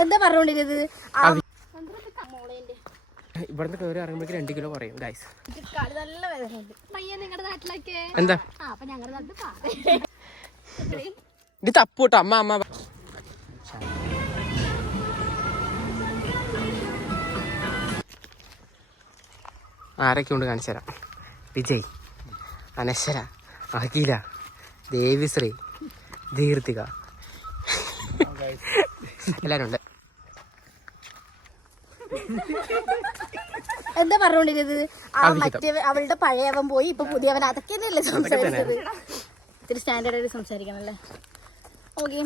എന്താ പറഞ്ഞോണ്ടിരുന്നത്? ഇവിടുന്ന് കയറി ഇറങ്ങുമ്പോഴേക്ക് 2 കിലോ കുറയും ഗൈസ്. നല്ല വേദനയുണ്ട്. നിങ്ങളുടെ നാട്ടിലൊക്കെ എന്താ ഞങ്ങളുടെ നാട്ടിൽ ഇത് തപ്പൂട്ടോ അമ്മ അമ്മ. ആരൊക്കെ ഉണ്ട് കാണിച്ചു തരാം. വിജയ്, അനശ്വര, അഖില, ദേവിശ്രീ, ദീർത്തിക, എല്ലാരും ഉണ്ട്. എന്താ പറഞ്ഞോണ്ടിരുന്നത്? അവളുടെ പഴയവൻ പോയി, ഇപ്പൊ പുതിയവൻ. അതൊക്കെ തന്നെയല്ലേ സംസാരിച്ചത്? ഇത്തിരി സ്റ്റാൻഡേർഡ് ആയിട്ട് സംസാരിക്കണല്ലേ? ഓക്കെ,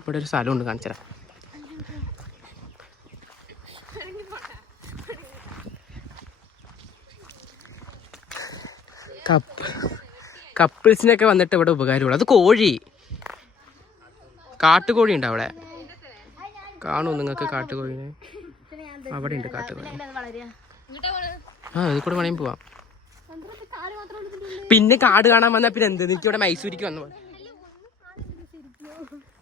ഇവിടെ ഒരു സ്ഥലം ഉണ്ട് കാണിച്ചു തരാം. കപ്പിൾസിനൊക്കെ വന്നിട്ട് ഇവിടെ ഉപകാരമുള്ളൂ. അത് കോഴി, കാട്ടുകോഴി ഉണ്ട് അവിടെ. കാണുമോ നിങ്ങൾക്ക് കാട്ടുകോഴിനെ? അവിടെ ഉണ്ട് കാട്ടുകോഴി. ഇത് കൂടെ വേണമെങ്കിൽ പോവാം. പിന്നെ കാട് കാണാൻ വന്നാ പിന്നെ എന്ത്? എനിക്ക് ഇവിടെ മൈസൂരിക്ക് വന്നു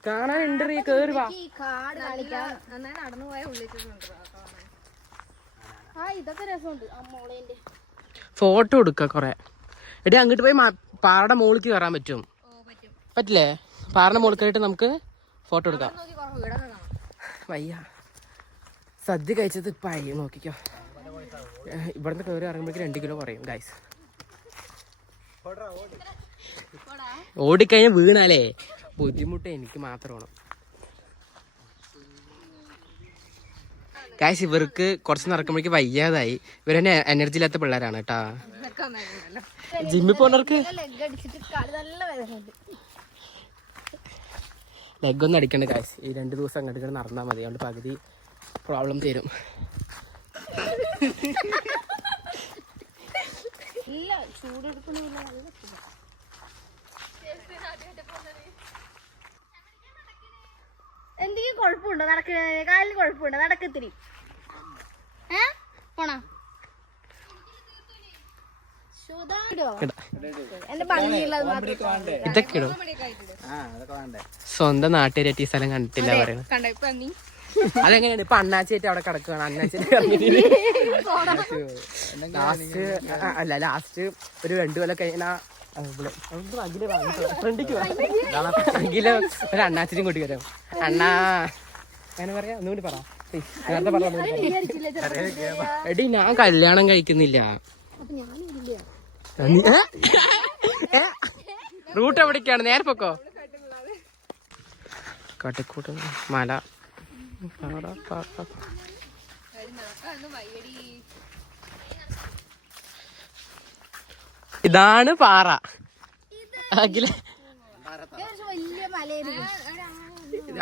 കാണാനുണ്ട്. കേറി വാ. ഫോട്ടോ എടുക്ക കൊറേ. എടി അങ്ങോട്ട് പോയി പാറയുടെ മുകളിലേക്ക് കയറാൻ പറ്റും? പറ്റില്ലേ? പാറയുടെ മുകളിൽ കയറിയിട്ട് നമുക്ക് ഫോട്ടോ എടുക്കാം. വയ്യ, സദ്യ കഴിച്ചത് ഇപ്പം ആയി. നോക്കിക്കോ, ഇവിടുന്ന് കയറി ഇറങ്ങുമ്പോഴേക്ക് 2 കിലോ കുറയും ഗൈസ്. ഓടിക്കഴിഞ്ഞാൽ വീണാലേ ബുദ്ധിമുട്ട് എനിക്ക് മാത്രമാണ് ഗൈസ്. ഇവർക്ക് കുറച്ച് നടക്കുമ്പോഴേക്ക് വയ്യാതായി. ഇവരെന്നെ എനർജി ഇല്ലാത്ത പിള്ളേരാണ് കേട്ടാ. ജിമ്മിൽ പോകുന്നവർക്ക് ലെഗ് ഒന്നും അടിക്കണ്ട ഗൈസ്. ഈ 2 ദിവസം അങ്ങോട്ട് നടന്നാൽ മതി. അതുകൊണ്ട് പകുതി പ്രോബ്ലം തരും. എന്തെങ്കിലും കുഴപ്പമുണ്ടോ? കാലിന് കുഴപ്പമുണ്ടോ? നടക്കത്തിരി പോണ ഇതൊക്കെ ഇടും. സ്വന്തം നാട്ടുകാരായിട്ട് ഈ സ്ഥലം കണ്ടിട്ടില്ല പറയുന്നത്. അതെങ്ങനെയാണ്? ഇപ്പൊ അണ്ണാച്ചിയായിട്ട് അവിടെ കിടക്കുകയാണ്. ലാസ്റ്റ് ഒരു 2 കൊല്ലം കഴിഞ്ഞാ അഖില ഒരു അണ്ണാച്ചിനും കൂട്ടി വരാം. അണ്ണാ അങ്ങനെ പറയാ. ഒന്നുകൂടി പറ. നേരത്തെ പറഞ്ഞ എടി ഞാൻ കല്യാണം കഴിക്കുന്നില്ല. റൂട്ട് എവിടേക്കാണ്? നേരെ പൊക്കോ. കാട്ടിക്കൂട്ട് മല. ഇതാണ് പാറ.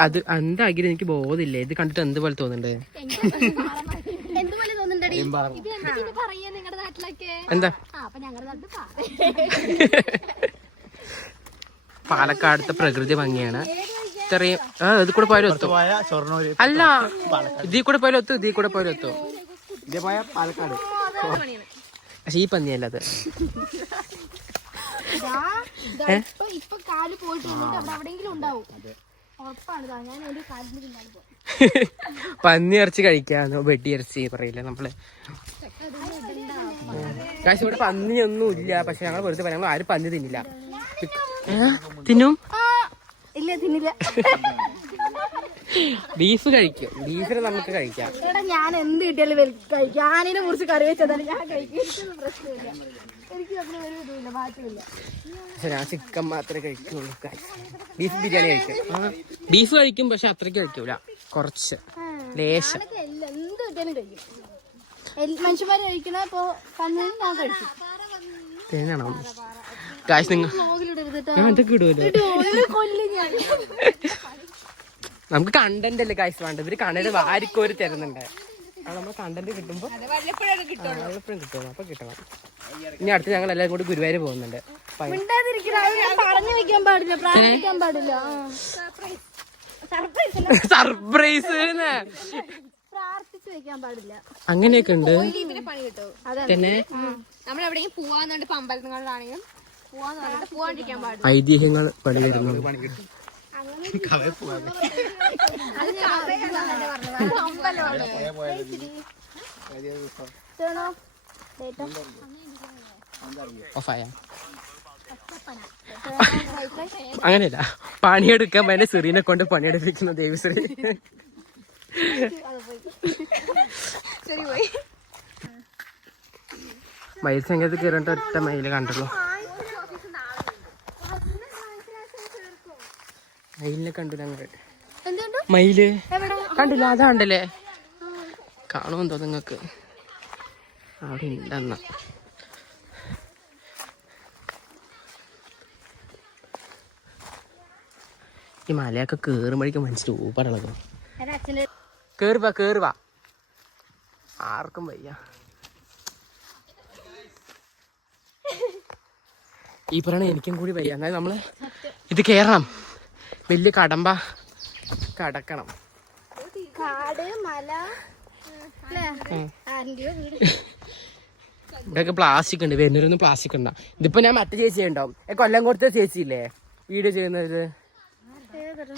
അത് എന്താ അഖില? എനിക്ക് ബോധമില്ല. ഇത് കണ്ടിട്ട് എന്ത് പോലെ തോന്നുന്നുണ്ട്? എന്താ പാലക്കാടത്തെ പ്രകൃതി ഭംഗിയാണ്. ഇത്രയും ഇത് കൂടെ പോയാലും ഒത്തു. അല്ല, ഇതിൽ കൂടെ പോയാലും ഒത്തു, ഇതിൽ കൂടെ പോയാലും ഒത്തു. പാലക്കാട്. പക്ഷെ ഈ പന്നിയല്ല അത്. പന്നി ഇറച്ചി കഴിക്കാന്നോ? വെട്ടി ഇറച്ചി പറയില്ല നമ്മള്. കാശ് ഇവിടെ പന്നിയൊന്നും ഇല്ല. പക്ഷെ ഞങ്ങൾ വെറുതെ പറയാം, ഞങ്ങൾ ആരും പന്നി തിന്നില്ല. തിന്നും? ഇല്ല, തിന്നില്ല. ബീഫ് കഴിക്കും. ബീഫിനെ നമുക്ക് കഴിക്കാം. ഞാൻ എന്ത് കിട്ടിയാലും കഴിക്കും. ആനയെ കുറിച്ച് കറി വെച്ചതാണ് ഞാൻ കഴിക്കും. പ്രശ്നമില്ല, എനിക്ക് ഒരു ഇതുമില്ല, മാറ്റമില്ല. പക്ഷെ ഞാൻ ചിക്കൻ മാത്രമേ കഴിക്കുള്ളൂ. ബീഫ് ബിരിയാണി കഴിക്കും. ബീഫ് കഴിക്കും, പക്ഷെ അത്രയ്ക്ക് കഴിക്കൂല. കുറച്ച് ലേശം. എന്ത് കിട്ടിയാലും കഴിക്കും. മനുഷ്യന്മാര് കഴിക്കണ ഇപ്പൊ ഞാൻ കഴിക്കും. തേനാണോ കാശ്? നിങ്ങൾ ഇതൊക്കെ ഇടുമല്ലോ. നമുക്ക് കണ്ടന്റ് അല്ലേ കാശ് വേണ്ട. ഇവര് കണ്ടന്റ് വാരിക്കോരി തരുന്നുണ്ട്. നമ്മൾ കണ്ടന്റ് കിട്ടുമ്പോ വല്ലപ്പോഴും കിട്ടും. അപ്പൊ കിട്ടണം. ഇനി അടുത്ത് ഞങ്ങൾ എല്ലാവരും കൂടി ഗുരുവായൂർ പോകുന്നുണ്ട്. സർപ്രൈസ് അങ്ങനെയൊക്കെ ഉണ്ട് തന്നെ. ഐതിഹ്യങ്ങൾ പണി വരുന്നു. അങ്ങനെയല്ല, പണിയെടുക്കാൻ വേണ്ടി സിറീനെ കൊണ്ട് പണിയെടുപ്പിക്കുന്ന ദേവിശ്രീ. മയിൽ സംഘത്തിൽ കയറിയിട്ട് ഒറ്റ മയില് കണ്ടുള്ളൂ. മയിലിനെ കണ്ടില്ല അങ്ങോട്ട്. മയില് കണ്ടില്ല, അതാണ്ടല്ലേ കാണുമെന്തോ നിങ്ങക്ക് അവിടെ ഉണ്ടെന്ന. ഈ മലയൊക്കെ കേറുമ്പോഴേക്കും മനസ്സിൽ ഊപ്പറളകും. കേറുവാ കേറുവാ, ആർക്കും വയ്യ. ഈ പറയണ എനിക്കും കൂടി വയ്യ. അതായത് നമ്മള് ഇത് കേറണം, വലിയ കടമ്പ കടക്കണം. ഇവിടെയൊക്കെ പ്ലാസ്റ്റിക് ഉണ്ട്, വരുന്നവരൊന്നും പ്ലാസ്റ്റിക് ഉണ്ടാവും. ഇതിപ്പോ ഞാൻ മറ്റേ ചേച്ചി ഉണ്ടാവും, കൊല്ലം കൊടുത്ത ചേച്ചിയില്ലേ വീഡിയോ ചെയ്യുന്നത്,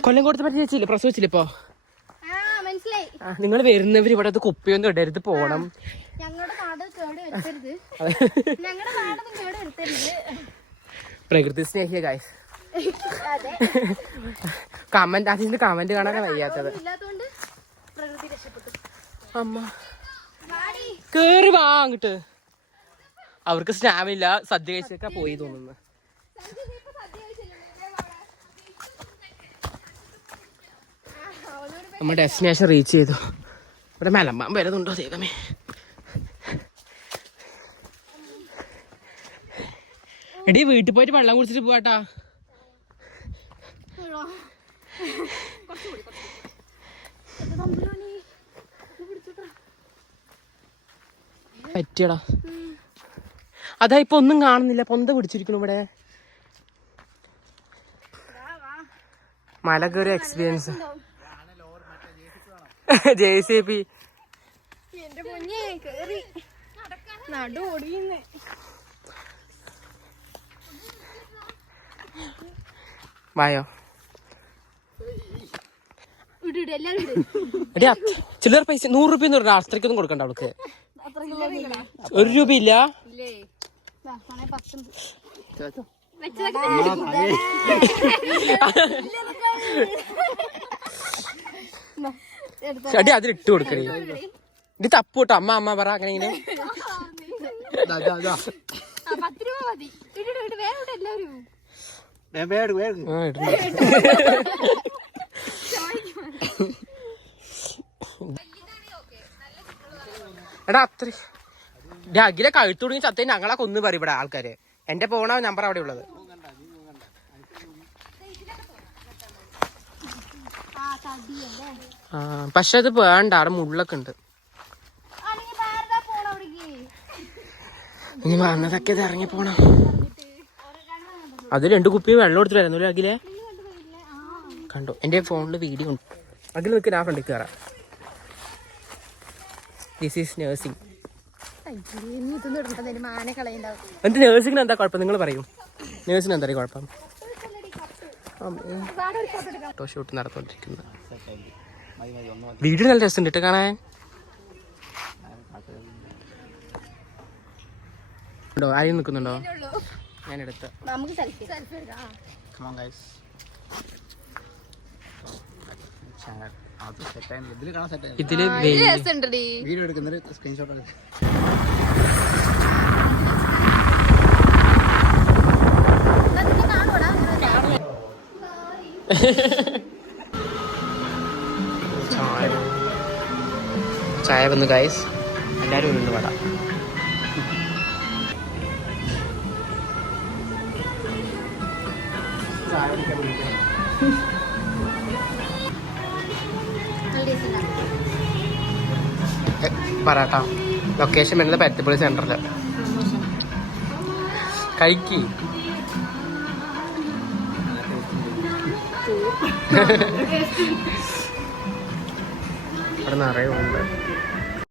കൊല്ലം കൊടുത്ത മറ്റേ ചേച്ചിയില്ലേ പ്രസവിച്ചില്ലേ ഇപ്പൊ. നിങ്ങൾ വരുന്നവർ ഇവിടെ അത് കുപ്പിയൊന്നും ഇടരുത്, പോണം. പ്രകൃതി സ്നേഹിയ ഗായ്സ്. കമന്റ്, അതിന്റെ കമന്റ് കാണാൻ വയ്യാത്തത്. അമ്മ കേറി വാ അങ്ങോട്ട്. അവർക്ക് സ്നാമില്ല, സദ്യ കഴിച്ചൊക്കെ പോയി തോന്നുന്നു. നമ്മൾ ഡെസ്റ്റിനേഷൻ റീച്ച് ചെയ്തു. ഇവിടെ മലമ്പാൻ വരുന്നുണ്ടോ ദൈവമേ. എടീ വീട്ടിൽ പോയിട്ട് വെള്ളം കുടിച്ചിട്ട് പോവാട്ടാ. പറ്റിയടാ, അതാ ഇപ്പൊ ഒന്നും കാണുന്നില്ല, പൊന്ത പിടിച്ചിരിക്കണു ഇവിടെ. മല കയറി എക്സ്പീരിയൻസ്. JCB വായോ. ചില്ലറ പൈസ 100 രൂപ എന്ന് പറഞ്ഞാൽ അത്രയ്ക്കൊന്നും കൊടുക്കണ്ട അവൾക്ക്. 1 രൂപയില്ല. അടി അതിലിട്ട് കൊടുക്കണേ. ഇത് തപ്പു കേട്ടോ. അമ്മ അമ്മ പറ അങ്ങനെ ഇങ്ങനെ. എടാ അത്ര അഖിലെ കഴുത്തു തുടങ്ങി ചത്തേ ഞങ്ങളെ കൊന്നു പറയും ഇവിടെ ആൾക്കാര്. എന്റെ പോണ നമ്പർ അവിടെ ഉള്ളത്. പക്ഷെ അത് വേണ്ട, അവിടെ മുള്ളൊക്കെ ഉണ്ട്. ഇനി വന്നതൊക്കെ ഇത് ഇറങ്ങി പോണം. അത് 2 കുപ്പി വെള്ളം എടുത്തിട്ട് വരുന്നല്ലോ അഖിലെ. കണ്ടോ എന്റെ ഫോണില് വീഡിയോ ഉണ്ട്. അഖിൽ നിൽക്ക്, ഞാൻ ഫ്രണ്ടിൽ കയറാം. This is nursing. എന്നിട്ട് നഴ്സിംഗിന് എന്താ കുഴപ്പം നിങ്ങൾ പറയും? നഴ്സിന് എന്താ കുഴപ്പം? Photo shoot നടത്തോണ്ടിരിക്കുന്നത്. വീഡിയോ നല്ല രസമുണ്ട് കേട്ടോ കാണാൻ. ഉണ്ടോ ആരും നിൽക്കുന്നുണ്ടോ? ഞാൻ എടുത്ത ഇതില് വീഡിയോ എടുക്കുന്നത് സ്ക്രീൻഷോട്ട്. ചായ വന്നു ഗൈസ്, എല്ലാരും ഒന്ന് വേടാ. പറട്ടാ ലൊക്കേഷൻ വരുന്നത് പരുത്തിപ്പള്ളി സെന്ററില്. കഴിക്ക്. അവിടെ നിറയെ ഉണ്ട്.